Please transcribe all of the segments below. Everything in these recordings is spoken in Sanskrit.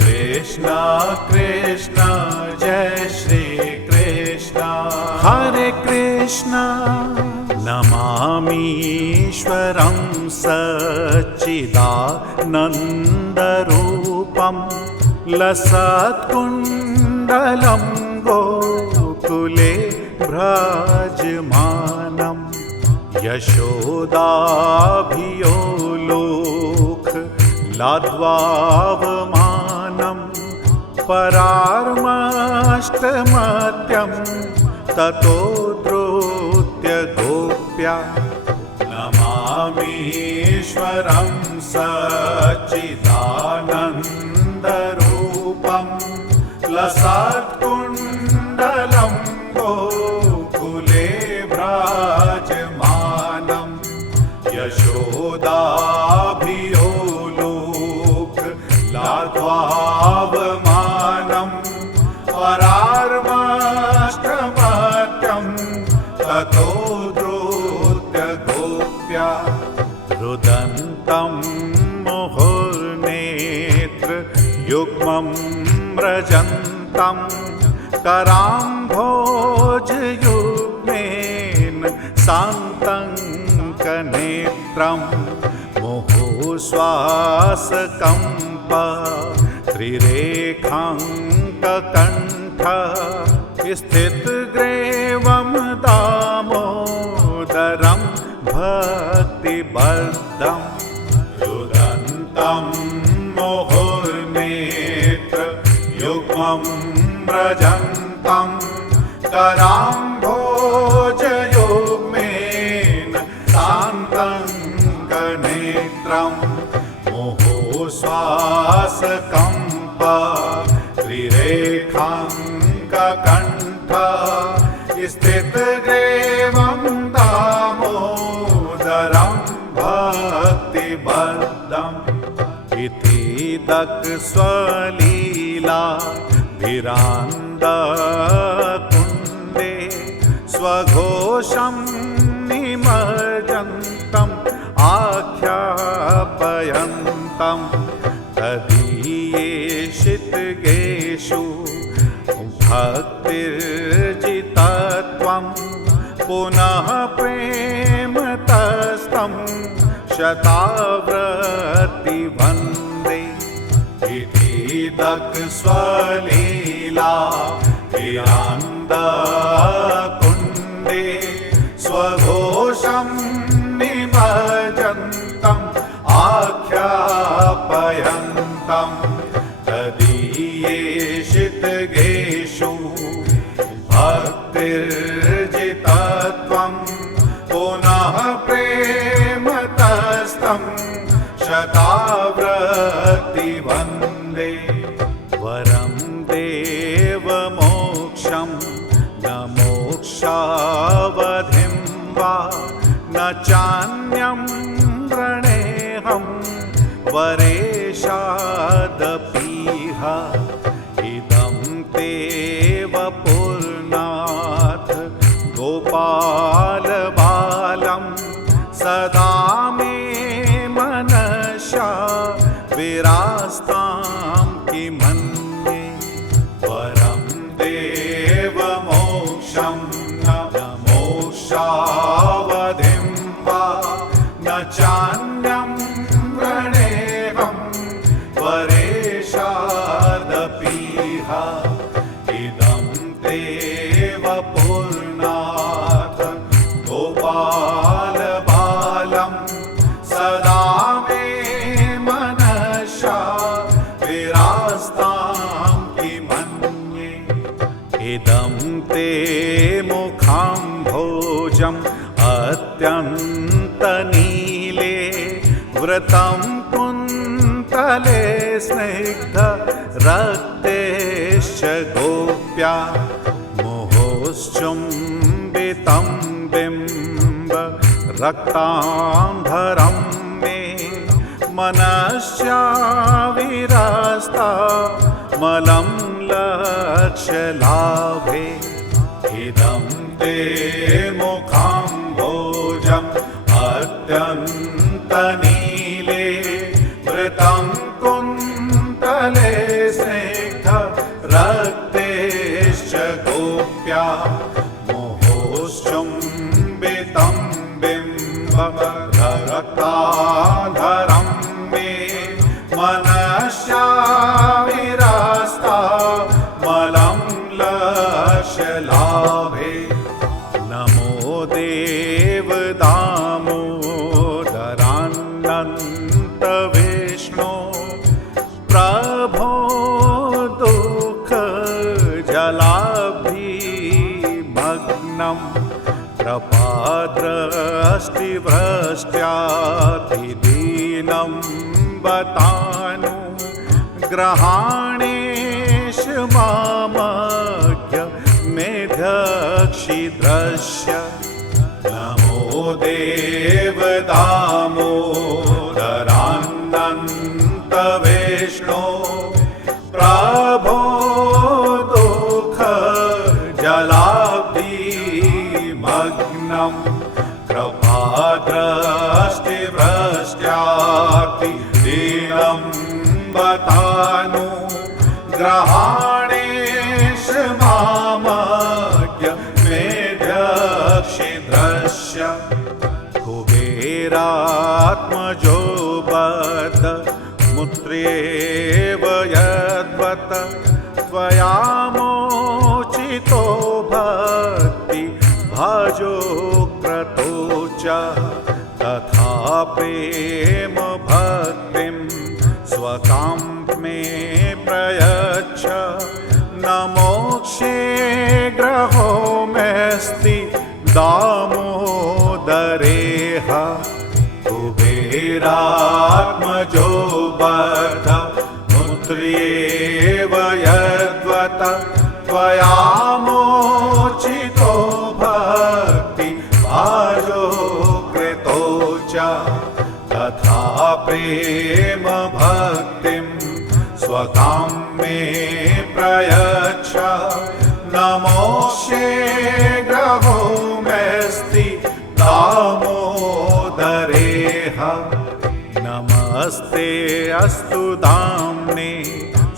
कृष्ण कृष्ण जय श्री कृष्ण हरे कृष्ण नमामीश्वरं सच्चिदानन्दरूपं लसत्कुण्डलं गोकुले भ्राजमानं यशोदाभियो लोक लाद्वावमानं परार्मष्टमत्यं ततो द्रोत्य गोप्या नमामीश्वरं सच्चिदानन्दरूपं लसत्कुण्डलं गोकुले भ्राजमानं यशोदाभियो लोक लाद्वावमानं परार्मष्टमत्यं ततो द्रोत्य गोप्या रुदन्तं मुहुर्नेत्र युग्मं व्रजन्तं कराम्भोजयुग्मेन सान्तङ्कनेत्रं मुहुश्वासकम्प त्रिरेखाङ्ककण्ठ स्थितग्रीवं दामोदरं भक्तिबद्धं रुदन्तं मुहुर्नेत्र युग्मं व्रजन्तं कराम्भोजयुग्मेन सान्तङ्कनेत्रं मुहुश्वासकम्प त्रिरेखाङ्ककण्ठ स्थितग्रीवं दामोदरं भक्तिबद्धम् इति दक्षस्वलीला भिरान्दकुण्डे स्वघोषं निमज्जन्तम् आख्यापयन्तं तदीयेषितगेषु भक्तिर्जितत्वं पुनः प्रेमतस्तं शताव्रति वन्दे इति दक्षस्वलीला भिरान्दकुण्डे स्वघोषं निमज्जन्तम् आख्यापयन्तं तदीयेषितगेषु भक्तिर्जितत्वं पुनः प्रेमतस्तं शताव्रति वन्दे वरं देवमोक्षं न मोक्षावधिं वा न चान्यं प्रणेहं वरेशादपीह इदं ते वपुर्नाथ गोपालबालं सदा मे मनसा विरास्तां किमन्ये वरं देवमोक्षं न मोक्षावधिं वा न चान्यं प्रणेहं वरेशादपीह इदं ते वपुर्नाथ गोपालबालं सदा मे मनसा विरास्तां किमन्ये इदं ते मुखाम्भोजम् अत्यन्तनीले व्रतं कुन्तले स्निग्ध रक्तेश्च गोप्या मुहुश्चुम्बितं बिम्ब रक्ताम्बरं मे मनश्चाविरस्ता मलं लक्ष्यलाभे इदं ते मुखाम्भोजम् अत्यन्तनीले वृतं कुन्तले विरास्ता मलं लक्ष्यलाभे नमो देवदामोदरानन्त विष्णो प्रभो दुःखजलाभिमग्नं कृपादृष्टिभ्रष्ट्यातिदीनं बतानु ग्रहाणेश मामज्ञ मेध्यक्षिद्रश्य नमो देवदामोदरानन्त विष्णो प्रभो दुःखजलाभिमग्नं कृपादृष्टिभ्रष्ट्यातिदीनं बतानु ग्रहाणेश मामज्ञ मेध्यक्षिद्रश्य कुबेरात्मजो बत मुत्र्येव यद्वत त्वया मोचितो भक्ति भाजो क्रतो च तथा प्रेम भक्तिं स्वकां मे प्रयच्छ न मोक्षे ग्रहो मेऽस्ति दामोदरेह कुबेरात्मजो बत मुत्र्येव यद्वत त्वया मोचितो भक्ति भाजो कृतो च तथा प्रेम भक्तिं स्वकां मे प्रयच्छ न मोक्षे ग्रहो मेऽस्ति दामोदरेह नमस्ते अस्तु धाम्ने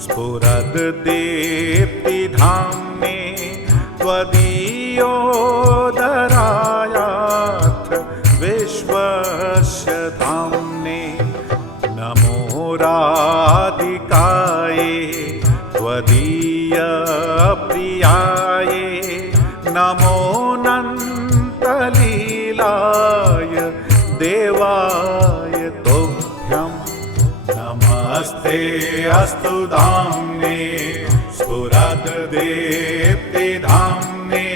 स्फुरद्दीप्तिधाम्ने त्वदीयोदरायाथ विश्वस्य धाम्ने नमो राधिकाये त्वदीयप्रियाये नमो नन्तलीलाय देवाय तुभ्यं नमस्ते अस्तु धाम्ने स्फुरद्दीप्तिधाम्ने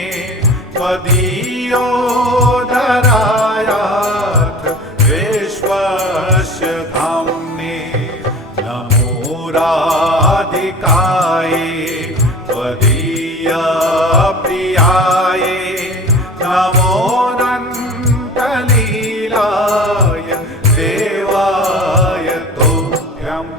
त्वदीयोदरायाथ विश्वस्य धाम्ने नमो राधिकाये त्वदीयप्रियाये नमो नन्तलीलाय देवाय तुभ्यम्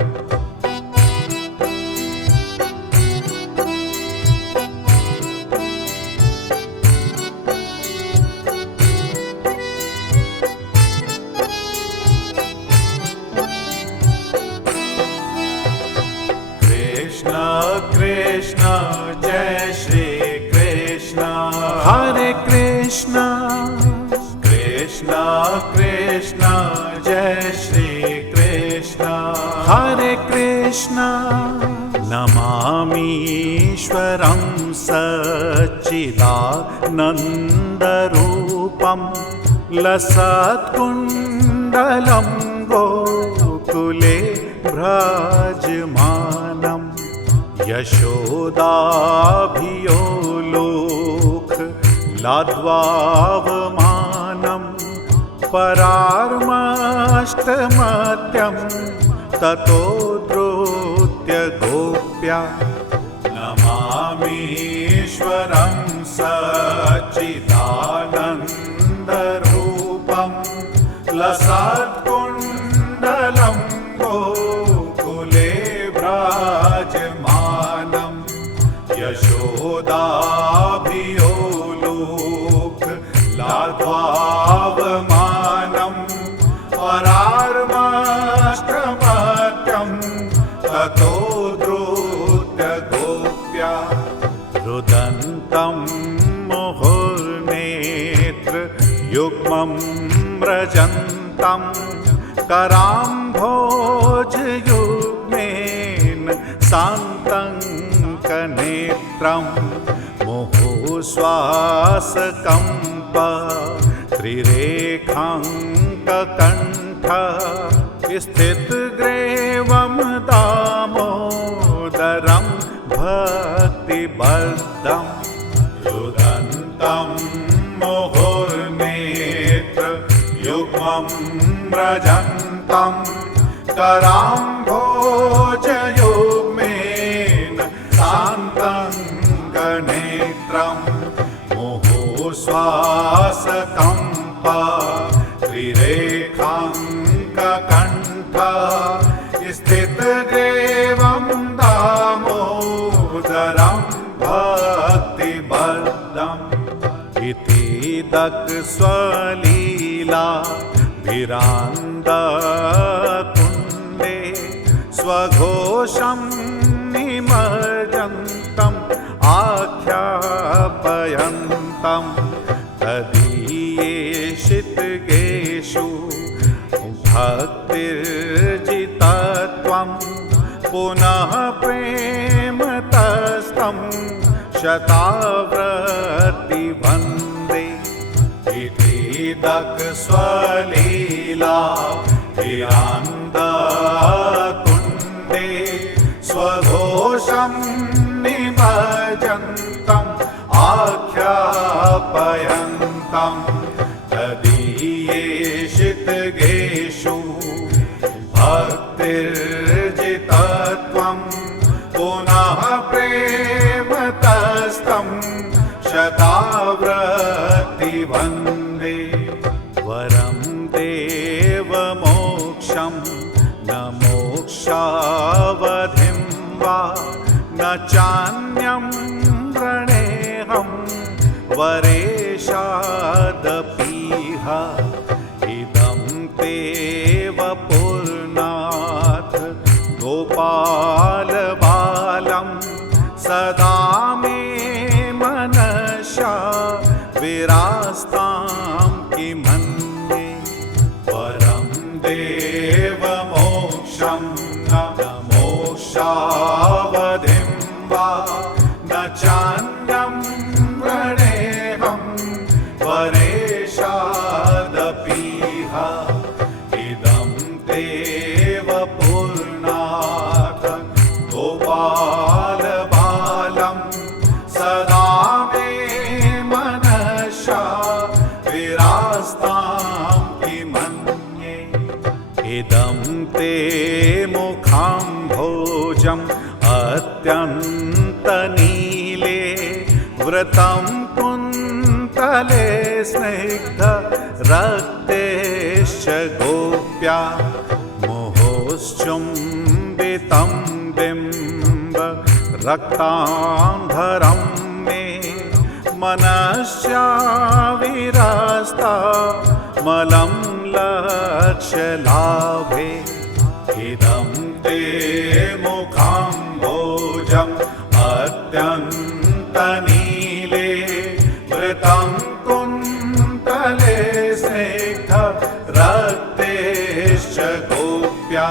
कृष्ण कृष्ण जय श्री कृष्ण हरे कृष्ण कृष्ण कृष्ण जय श्री कृष्ण हरे कृष्ण नमामीश्वरं सच्चिदानन्दरूपं लसत्कुण्डलं गोकुले भ्राजमानं यशोदाभियो लोक लाद्वावमानं परार्मष्टमत्यं ततो द्रोत्य गोप्या नमामीश्वरं सच्चिदानन्दरूपं लसत्कुण्डलं गोकुले भ्राजमानं यशोदाभियो लोक लाद्वावमानं परार्मष्टमत्यं ततो द्रोत्य गोप्या रुदन्तं मुहुर्नेत्र युग्मं व्रजन्तं कराम्भोजयुग्मे शान्तङ्कनेत्रं मुहुश्वासकम्प त्रिरेखाङ्ककण्ठ स्थितग्रीवं दामोदरं भक्तिबद्धं रुदन्तं मुहुर्नेत्रयुग्मं व्रजन्तं कराम्भोजयुग्मेन शान्तङ्कनेत्रं मुहुश्वासकम्प त्रिरेखाङ्ककण्ठ स्थितग्रीवं दामोदरं भक्तिबद्धम् इति दक्षस्वलीला भिरान्दकुण्डे स्वघोषं निमज्जन्तम् आख्यापयन्तं तदीयेषितगेषु भक्तिर्जितत्वं पुनः प्रेमतस्तं शताव्रतिवन्दे इति दक्षस्वलीला भिरान्दकुण्डे स्वघोषं निमज्जन्तम् आख्यापयन्तं तदीयेषितगेषु भक्तिर्जितत्वं पुनः प्रेमतस्तं शताव्रतिवन्दे वरं देवमोक्षं न मोक्षावधिं वा न चान्यं वृणेऽहं वरेशादपीह इदं ते वपुर्नाथ गोपालबालं सदा मे मनसा विरास्तां किमन्ये वरं देवमोक्षं न मोक्षावधिं वा न चान्यं वृणेऽहं वरेशादपीह इदं ते वपुर्नाथ गोपालबालं सदा मे मनसा विरास्तां किमन्ये इदं ते मुखाम्भोजम् अत्यन्तनीले वृतं कुन्तले स्निग्ध रक्तेश्च गोप्या मुहुश्चुम्बितं बिम्ब रक्तांधरं मे मनस्या विरस्ता मलं लक्ष्यलाभे इदं ते मुखाम्भोजम् अत्यन्तनीले वृतं कुन्तले स्निग्ध रक्तेश्च गोप्या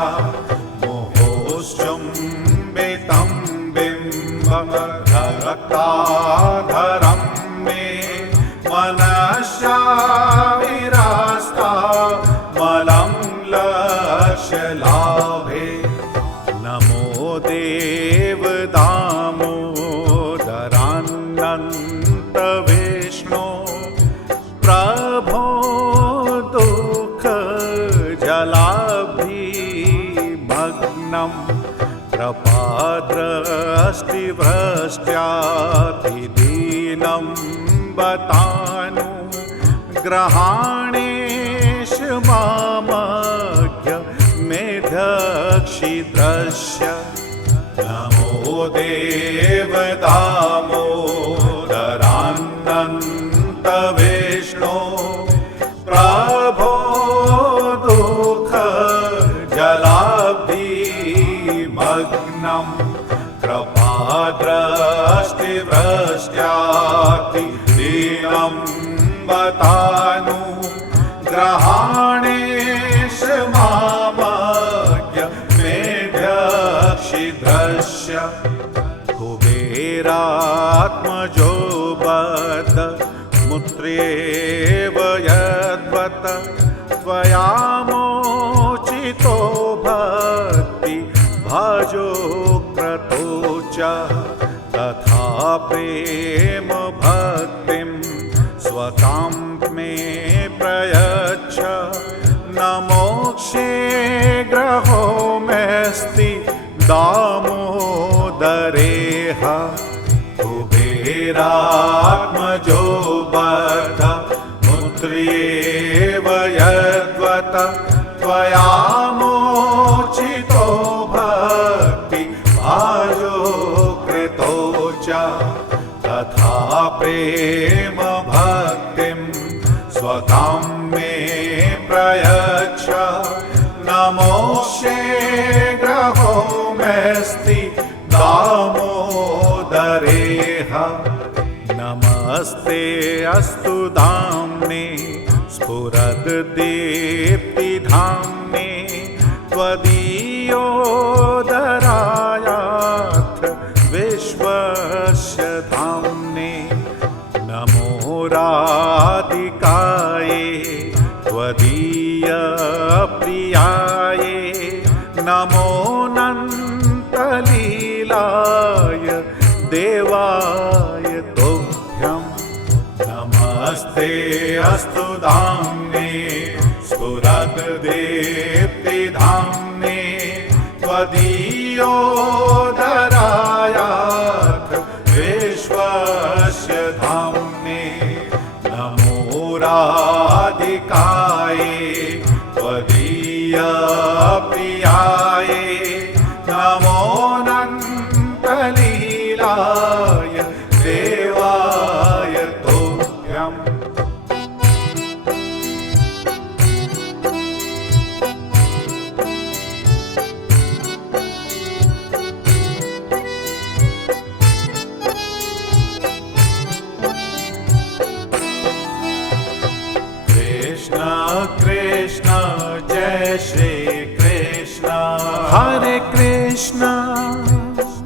मुहुश्चुम्बितं बिम्बं रक्ताधरं मे मनस्या विरस्ता मलं लक्ष्यलाभे नमो देवदामोदरानन्त विष्णो प्रभो दुःखजलाभिमग्नं कृपादृष्टिवृष्ट्यातिदीनं बतानु ग्रहाणेश मामज्ञ मेधक्षिद्रस्य नमो देवदामोदरानन्त विष्णो प्रभो दुःखजलाभिमग्नं कृपादृष्टिवृष्ट्यातिदीनं बतानु ग्रहाणेश मामज्ञ मेढक्षि शीघ्रस्य कुबेरात्मजो बद्ध मुत्र्येव यद्वत् त्वया मोचितो भक्ति भाजो क्रतो च तथा प्रेम भक्तिं स्वकां मे प्रयच्छ न मोक्षे ग्रहो मेऽस्ति दामोदरेह कुबेरात्मजो बद्ध मुत्र्येव यद्वत् त्वया मोचितो भक्ति भाजो कृतो च तथा प्रेम भक्तिं स्वकां मे प्रयच्छ न मोक्षे ग्रहो मेऽस्ति दामोदरेह नमस्ते अस्तु धाम्ने स्फुरद्दीप्तिधाम्ने त्वदीयोदरायात् विश्वस्य धाम्ने नमो राधिकाये त्वदीयप्रियाये नमो नन्तलीलाय देवाय तुभ्यं नमस्ते अस्तु धाम्ने स्फुरद्दीप्तिधाम्ने त्वदीयोदरायात् विश्वस्य धाम्ने नमो राधिकाये त्वदीयप्रियाये नमो नन्तलीलाय देवाय तुभ्यम् कृष्ण कृष्ण जय श्री कृष्ण हरे कृष्ण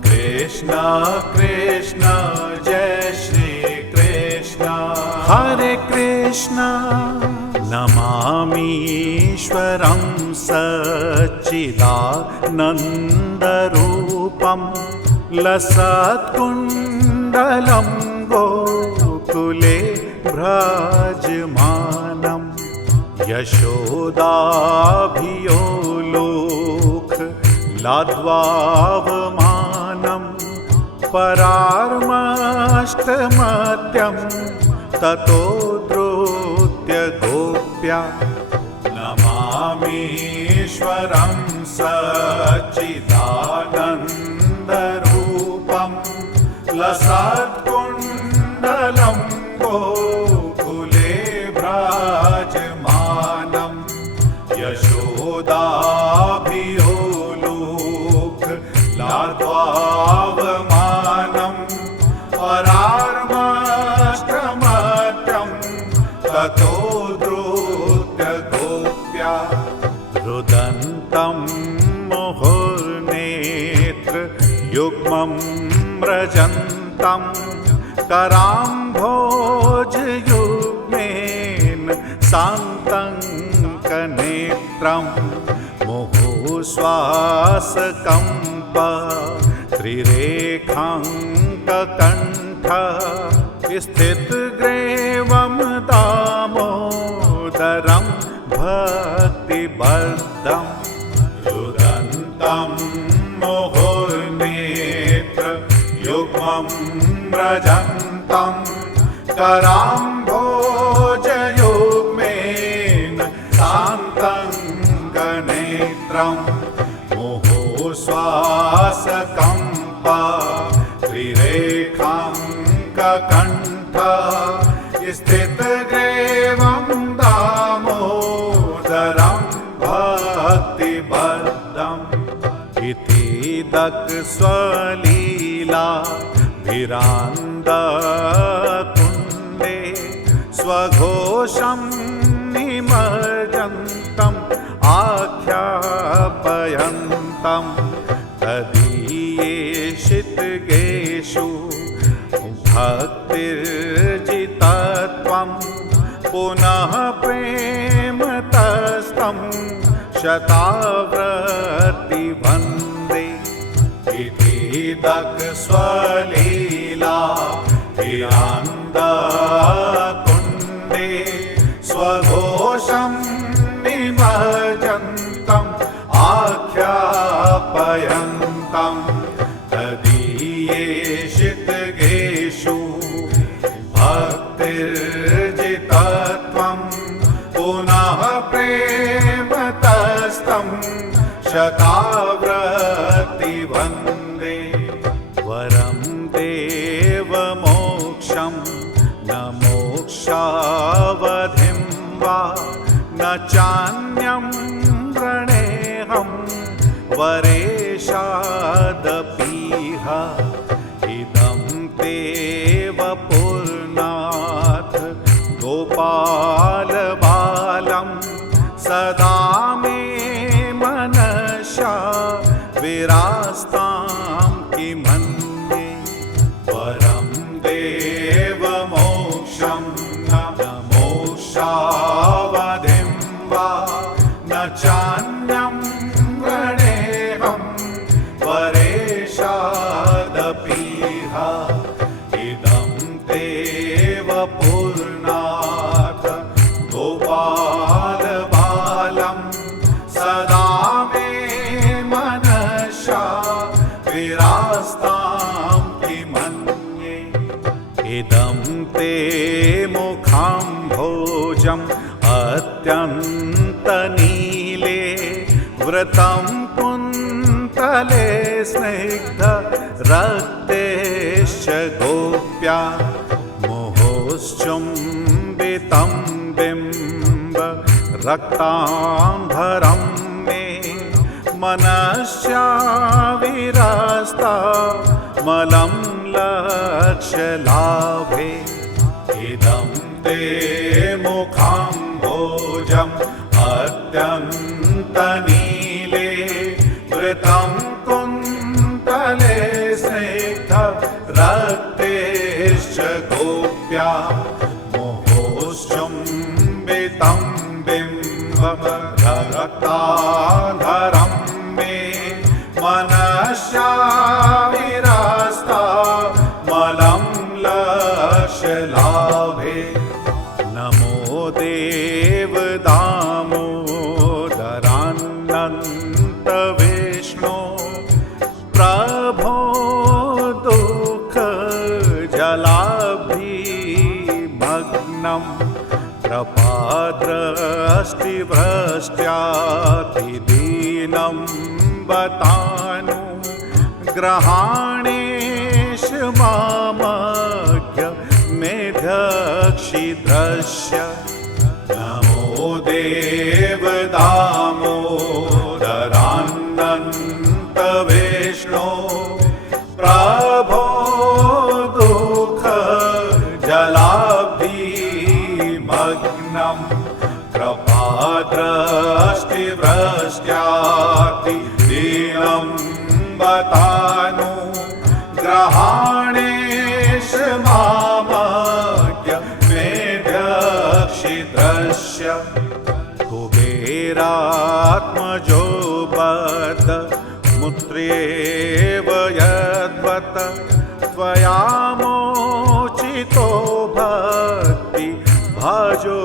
कृष्ण कृष्ण जय श्री कृष्ण हरे कृष्ण नमामीश्वरं सच्चिदानन्दरूपं लसत्कुण्डलं गोकुले भ्राजमानं यशोदाभियो लोक लाद्वावमानं परार्मष्टमत्यं ततो द्रोत्य गोप्या नमामीश्वरं सच्चिदानन्दरूपं लसत्कुण्डलं गोकुले भ्राजमानं यशोदाभियो लोक लाद्वावमानं परार्मष्टमत्यं ततो द्रोत्य गोप्या रुदन्तं मुहुर्नेत्र युग्मं व्रजन्तं कराम्भोजयुग्मेन शान्तं कनेत्रं मुहुश्वासकम्प त्रिरेखाङ्ककण्ठ स्थितग्रीवं दामोदरं भक्तिबद्धं रुदन्तं मुहुर्नेत्र युग्मं व्रजन्तं कराम्भोजयुग्मेन शान्तं कनेत्रं मुहुश्वासकम्प त्रिरेखाङ्ककण्ठ स्थितग्रीवं दामोदरं भक्तिबद्धम् इति दक्षस्वलीलाभिरान्दकुण्डे स्वघोषं निमज्जन्तम् आख्यापयन्तं तदीय तदीयेषितगेषु भक्तिर्जितत्वं पुनः प्रेमतस्तं शताव्रति वन्दे इतीदक स्वलीला हिरण्यकुण्डे स्वघोषं निमज्जन्तम् आख्यापयन्तं तदीयेषितगेषु भक्तिर्जितत्वं पुनः प्रेमतस्तं शताव्रति वन्दे वरं देवमोक्षं न मोक्षावधिं वा न चान्यं प्रणेहं वरेशादपीह इदं तेव पुरनाथ गोपालबालं सदा मे मनसा विरास्तां किमन्ये वरं देवमोक्षं न मोक्षावधिं वा न चान्यं प्रणेहं वरेशादपीह इदं तेव पुरनाथ गोपालबालं सदा मे मनसा विरास्तां किमन्ये इदं ते मुखाम्भोजम् अत्यन्तनीले व्रतं कुन्तले स्निग्ध रक्तेश्च गोप्या मुहुश्चुम्बितं बिम्ब रक्ताम्बरं मे मनस्या विरस्ता मलं लक्ष्यलाभे इदं ते मुखाम्भोजम् अत्यन्तनीले वृतं कुन्तले स्निग्ध रक्तेश्च गोप्या मुहुश्चुम्बितं बिम्बं रक्ताधरं मे मनस्या विरस्ता मलं लक्ष्यलाभे नमो देवदामोदरानन्त विष्णो प्रभो दुःखजलाभिमग्नं कृपादृष्टिभ्रष्ट्यातिदीनं बतानु ग्रहाणेश मामज्ञ मेध्यक्षिद्रश्य नमो देवदामोदरानन्त विष्णो प्रभो दुःखजलाभिमग्नं कृपादृष्टिभ्रष्ट्यातिदीनं बतानु ग्रहाणेश मामज्ञ मेध्यक्षिद्रश्य कुबेरात्मजो बद्ध मुत्र्येव यद्वत् त्वया मोचितो भक्ति भजो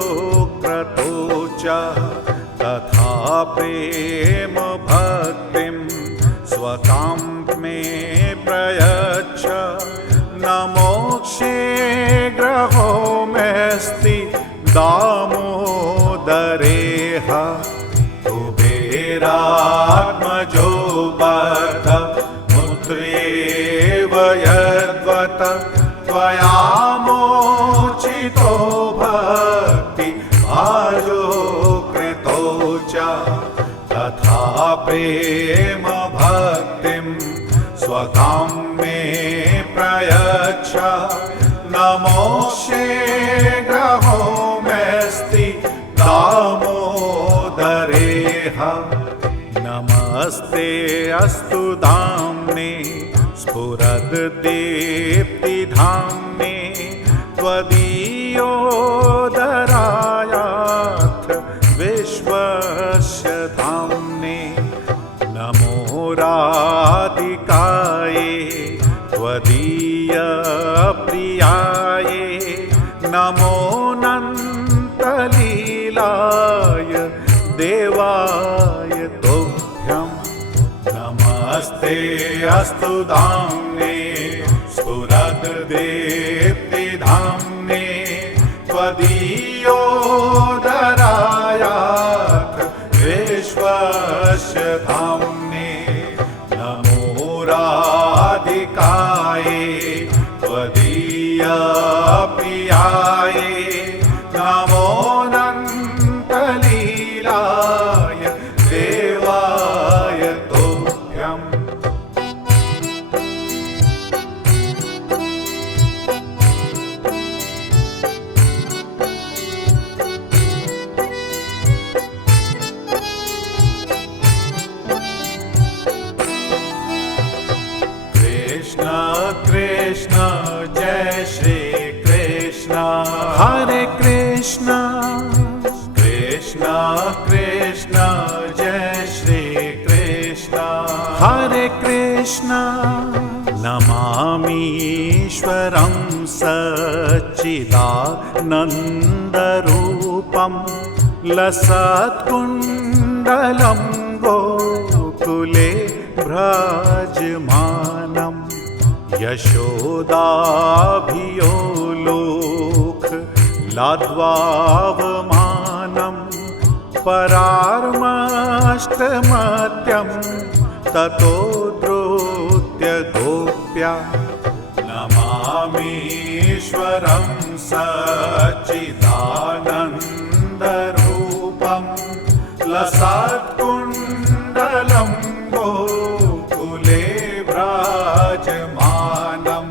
क्रतो च तथा प्रेम भक्तिं स्वकां मे प्रयच्छ न मोक्षे ग्रहो मेऽस्ति दामोदरेह कुबेरात्मजो बद्ध मुत्र्येव यद्वत् त्वया मोचितो भक्ति भाजो कृतो च तथा प्रेम भक्तिं स्वकां मे प्रयच्छ न मोक्षे ग्रहो मेऽस्ति दामोदरेह न नमस्ते अस्तु धाम्ने स्फुरद्दीप्तिधाम्ने त्वदीयोदरायात् विश्वस्य धाम्ने नमो राधिकायै त्वदीयप्रियायै नमो नन्तलीलाय देवाय तुभ्यं नमस्ते अस्तु धाम्ने स्फुरद्दीप्तिधाम्ने त्वदीयोदरायात् विश्वस्य धाम्ने नमो राधिकायै त्वदीयप्रियायै नमो नन्तलीलाय देवाय तुभ्यम् कृष्ण कृष्ण जय श्री कृष्ण हरे कृष्ण कृष्ण कृष्ण जय श्री कृष्ण हरे कृष्ण नमामीश्वरं सच्चिदानन्दरूपं लसत्कुण्डलं गोकुले भ्राजमानं यशोदाभियोलोक लाद्वावमानं परार्मष्टमत्यं ततो द्रोत्य गोप्या नमामीश्वरं सच्चिदानन्दरूपं लसत्कुण्डलं गोकुले भ्राजमानं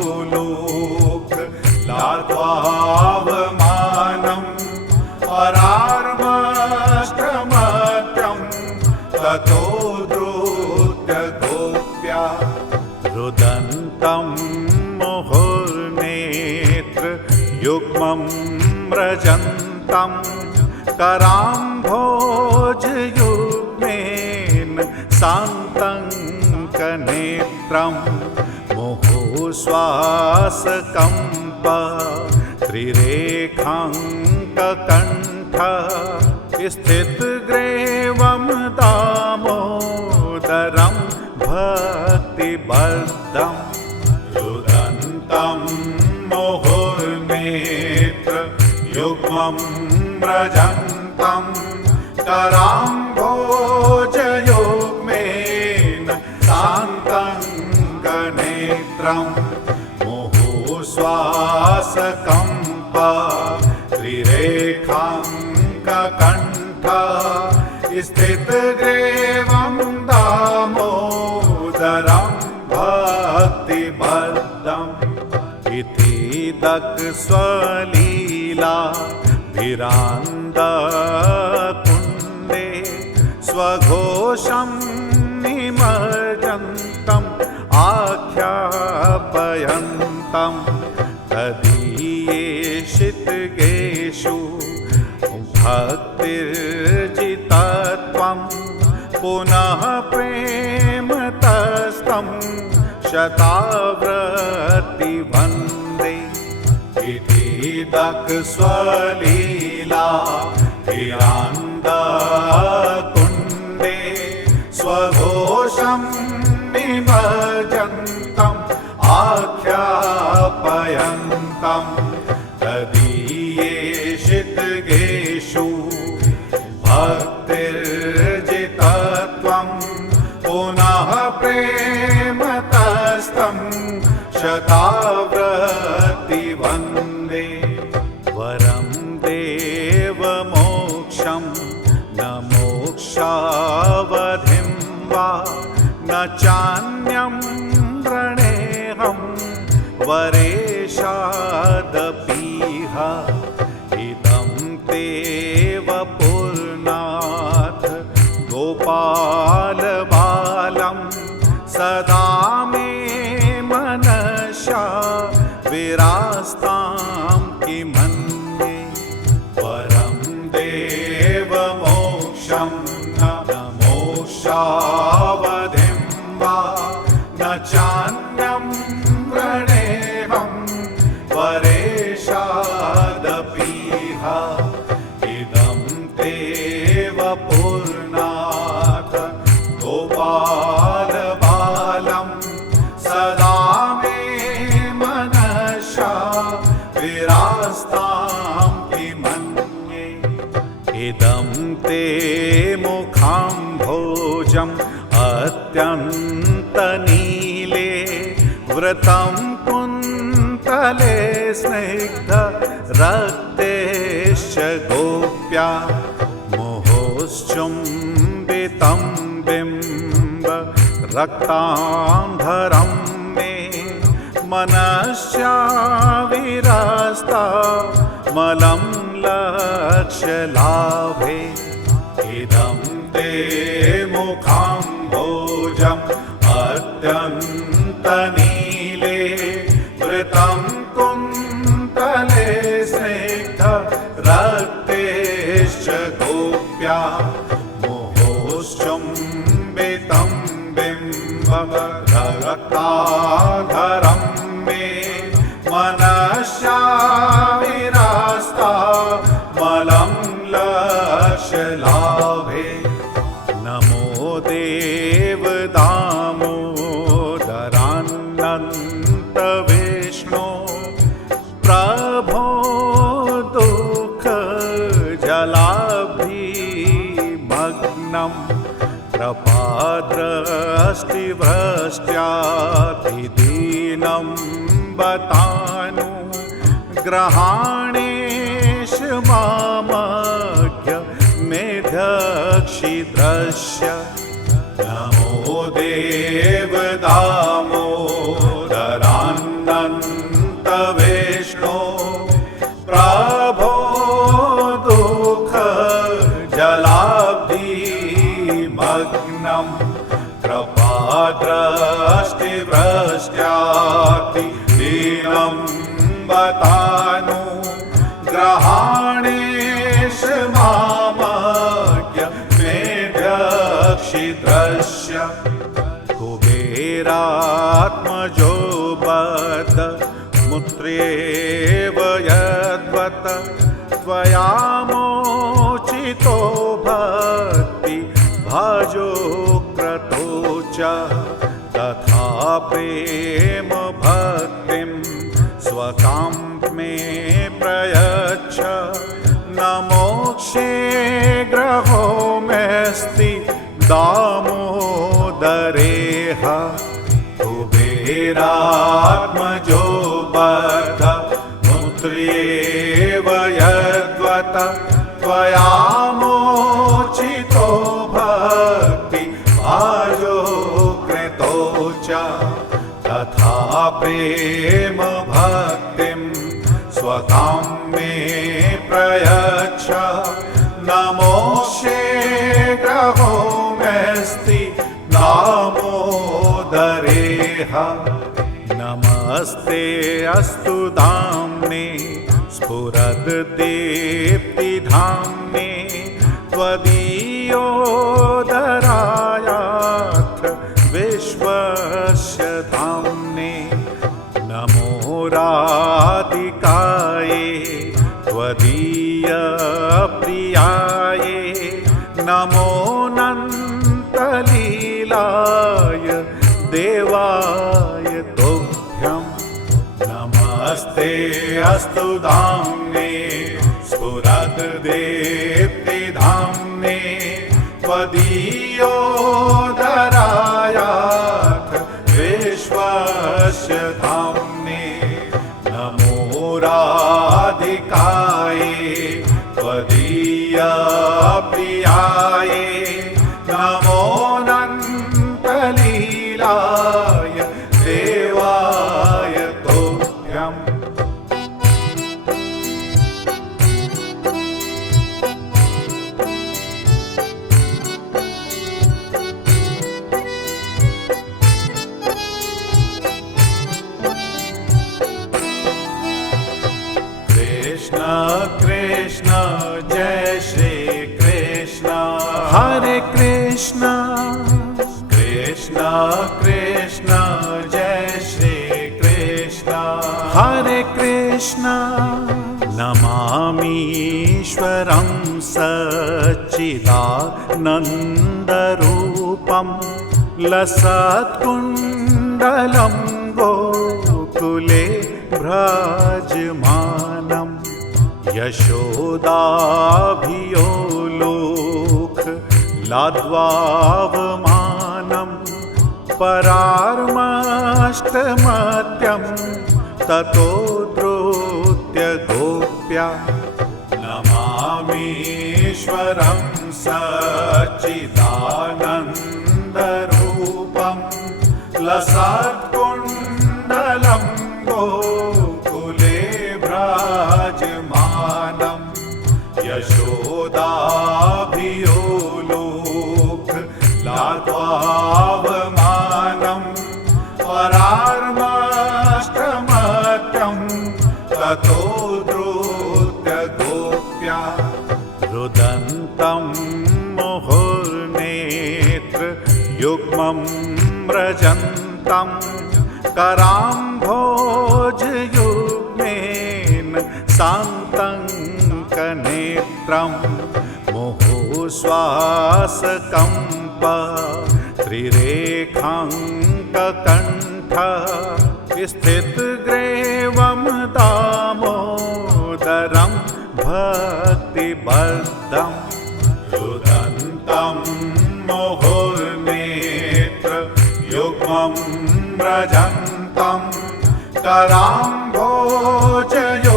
यशोदाभियोलोक लाद्वावमानं परार्मष्टमत्यं ततो द्रोत्य गोप्या रुदन्तं मुहुर्नेत्र युग्मं व्रजन्तं कराम्भोजयुग्मेन सान्तं कनेत्रं मुहुश्वासकम्प त्रिरेखाङ्ककण्ठ स्थितग्रीवं दामोदरं भक्तिबद्धं रुदन्तं मुहुर्नेत्र युग्मं व्रजन्तं कराम्भोजयुग्मेन सान्तं कनेत्रं मुहुश्वासकम्प त्रिरेखाङ्ककण्ठ स्थितग्रीवं दामोदरं भक्तिबद्धम् इति दक्षस्वलीलाभिरान्दकुण्डे स्वघोषं निमज्जन्तम् आख्यापयन्तं तदीयेषितगेषु भक्तिर्जितत्वं पुनः प्रेमतस्तं शताव्रतिवन्दे इति दक्षस्वलीलाभिरान्दकुण्डे स्वघोषं निमज्जन्तम् आख्यापयन्तं तदीयेषितगेषु भक्तिर्जितत्वं पुनः प्रेमतस्तं शताव्रतिवन्दे वरं देवमोक्षं न मोक्षावधिं वा न चान्यं प्रणेहं वरेशादपीह इदं ते वपुर् लीलावधिं वा न चान्यं प्रणेहं वरेशादपीह इदं तेव पूर्णाथ गोपालबालं सदा मे मनसा विरास्तां किमन्ये इदं ते मुखाम्भोजम् अत्यन्तनीले वृतं कुन्तले स्निग्ध रक्तेश्च गोप्या मुहुश्चुम्बितं बिम्ब रक्तांधरं मे मनश्चाविरस्ता मलं लक्ष्यलाभे इदं ते मुखाम्भोजम् अत्यन्तनीले वृतं कुन्तले स्निग्ध रक्तेश्च गोप्या मुहुश्चुम्बितं बिम्ब रक्ताधरं मे मनश्चाविरस्ता मलं लक्ष्यलाभे नमो देवदामोदरानन्त विष्णो प्रभो दुःखजलाभिमग्नं कृपादृष्टिभ्रष्ट्यातिदीनं बतानु ग्रहाणेश मामज्ञ मेधक्षिद्रश्य नमो देवदामोदरानन्त विष्णो प्रभो दुःखजलाब्धिमग्नं कृपादृष्टिभ्रष्ट्यातिदीनं बतानु ग्रहाणेश मामज्ञ मेधक्षिद्रश्य कुबेरात्मजो बद मुत्र्येव यद्वत् त्वया मोचितो भक्ति भाजो क्रतो च तथा प्रेम भक्तिं स्वकां मे प्रयच्छ न मोक्षे ग्रहो मेऽस्ति दामोदरेह कुबेरात्मजो बद्ध मुत्र्येव यद्वत् त्वया मोचितो भक्ति भाजो कृतो च तथा प्रेम भक्तिं स्वकां मे प्रयच्छ न मोक्षे ग्रहो मेऽस्ति दामोदरेह नमस्ते अस्तु धाम्ने स्फुरद्दीप्तिधाम्ने त्वदीयोदरायात्र विश्वस्य धाम्ने नमो राधिकाये त्वदीयप्रियाये नमो नन्तलीलाय देवाय तुभ्यं नमस्ते अस्तु धाम्ने स्फुरद्दीप्तिधाम्ने त्वदीयोदरायाथ विश्वस्य धाम्ने नमो राधिकाये त्वदीयप्रियाये नमो नन्तलीलाय देवाय तुभ्यम् कृष्ण जय श्री कृष्ण हरे कृष्ण नमामीश्वरं सच्चिदानन्दरूपं लसत्कुण्डलं गोकुले भ्राजमानं यशोदाभियो लोक लाद्वावमानं परार्मष्टमत्यं ततो द्रोत्य गोप्या नमामीश्वरं सच्चिदानन्दरूपं लसत्कुण्डलं गोकुले भ्राजमानं यशोदाभियो लोक लाद्वावमानं परार्मष्टमत्यं ततो द्रोत्य गोप्या रुदन्तं मुहुर्नेत्र युग्मं व्रजन्तं कराम्भोजयुग्मेन सान्तङ्कनेत्रं मुहुश्वासकम्प त्रिरेखाङ्ककण्ठ स्थितग्रीवं दामोदरं भक्तिबद्धं रुदन्तं मुहुर्नेत्र युग्मं व्रजन्तं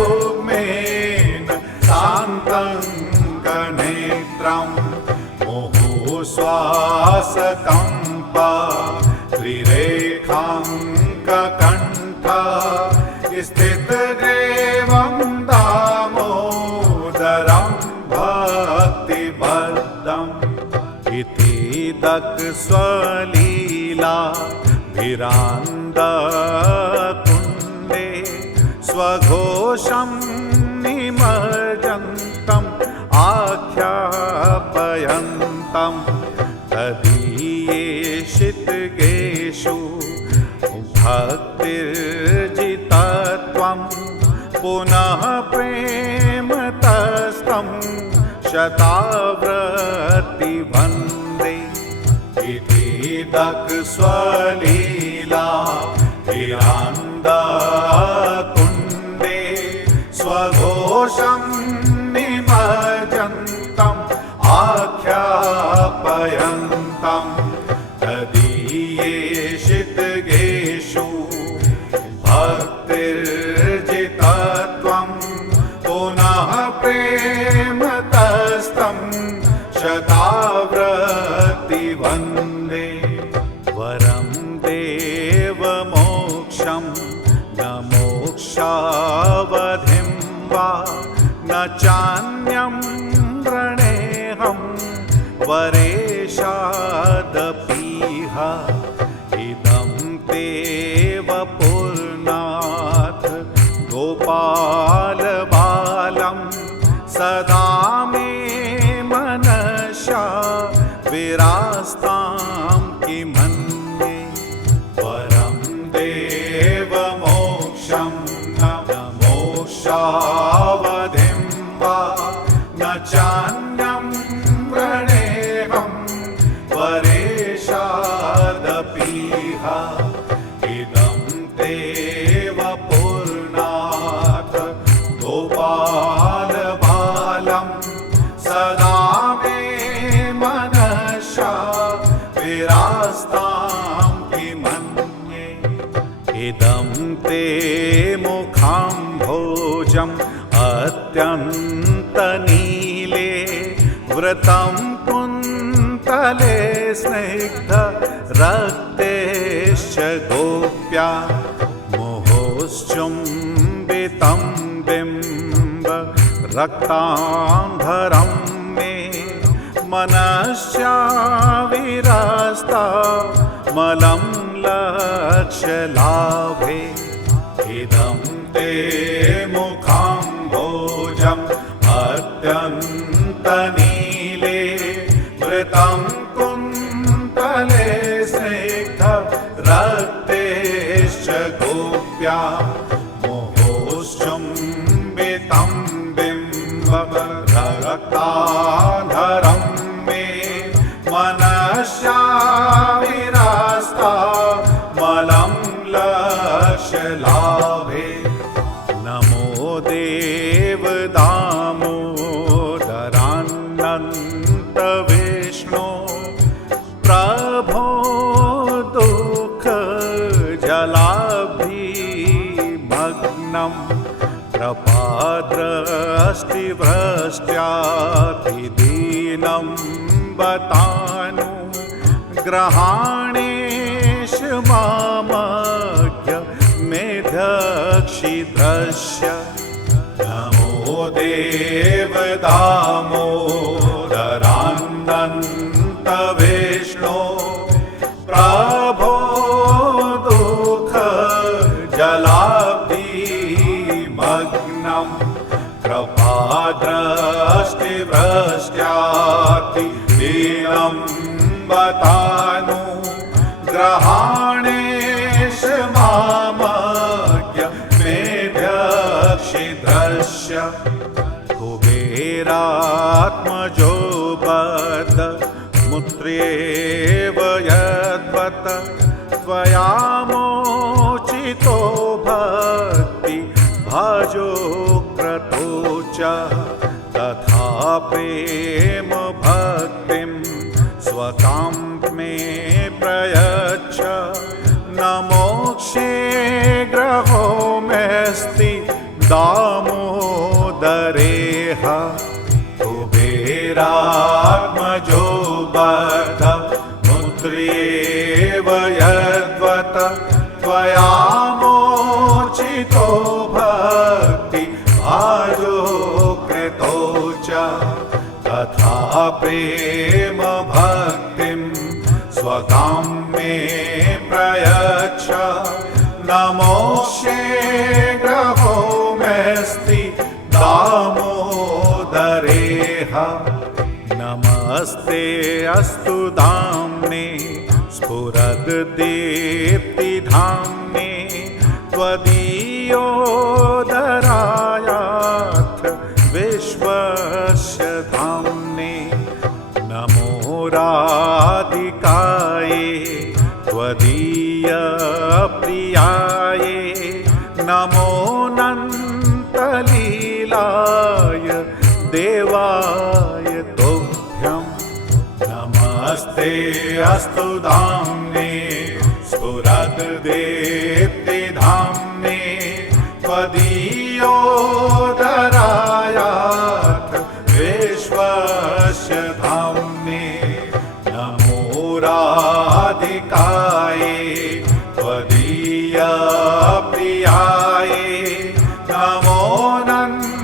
कराम्भोजयुग्मेन सान्तङ्कनेत्रं मुहुश्वासकम्प त्रिरेखाङ्ककण्ठ स्थितग्रीवं दामोदरं भक्तिबद्धम् इति दक्षस्वलीलाभिरान्दकुण्डे स्वघोषं निमज्जन्तम् आख्यापयन्तं तदीयेषितगेषु भक्तिर्जितत्वं पुनः प्रेमतस्तं शताव्रतिवन्दे इति दक्षस्वलीलाभिरान्दकुण्डे स्वघोषं निमज्जन्तम् आख्यापयन्तं तदीयेषितगेषु भक्तिर्जितत्वं पुनः प्रेमतस्तं शताव्रतिवन्दे वरं देवमोक्षं न मोक्षावधिं वा न चान्यं वृणेऽहं वरेशादपीह इदं ते वपुर्नाथ गोपालबालं सदा मे मनसा विरास्तां किमन्ये वरं देवमोक्षं न मोक्षावधिं वा न चान्यं वृणेऽहं वरेशादपीह इदं ते वपुर्नाथ गोपालबालं सदा मे मनसा विरास्तां किमन्ये इदं ते मुखाम्भोजम् अत्यन्तनीले व्रतं कुन्तले स्निग्ध रक्तेश्च गोप्या मुहुश्चुम्बितं बिम्ब रक्ताम्बरं मे मनश्चाविरस्ता मलं लक्ष्यलाभे इदं ते मुखाम्भोजम् अत्यन्तनीले वृतं कुन्तले स्निग्ध गोप्या मोहोश्चुम्बितं बिम्बरक्ताधरं मे मनस्या विरास्ता मलं लक्ष्यलाभे नमो देवदामोदरानन्त विष्णो प्रभो दुःख जलाभिमग्नं कृपाद्रष्टिभ्रष्ट्यातिदीनं बतानु ग्रहाणेश मामज्ञ मेधक्षिद्रस्य नमो देवदामोदरानन्त विष्णो प्रभो दुःख जलाब्धिमग्नं कृपाद्रष्टिभ्रष्ट्यातिदीनं बतानु ग्रहाणेश मामज्ञ मेध्यक्षिद्रस्य कुबेरात्मजो बद्ध मुत्र्येव यद्वत् त्वया मोचितो भक्ति भाजो क्रतो च तथा प्रेम भक्तिं स्वकां मे प्रयच्छ न मोक्षे ग्रहो मेऽस्ति दामोदरेह कुबेरात्मजो बद्ध मुत्र्येव यद्वत् त्वया मोचितो भक्ति भाजो कृतो च तथा प्रेम भक्तिं स्वकां मे प्रयच्छ न मोक्षे ग्रहो मेऽस्ति दामोदरेह नमस्ते अस्तु धाम्ने स्फुरद्दीप्तिधाम्ने त्वदीयोदरायाथ विश्वस्य धाम्ने नमो राधिकाये त्वदीयप्रियाये नमो नन्तलीलाय देवाय तुभ्यं नमस्ते अस्तु धाम्ने स्फुरद्दीप्तिधाम्ने त्वदीयोदरायाथ विश्वस्य धाम्ने नमो राधिकाये त्वदीयप्रियाये नमो नन्तलीलाय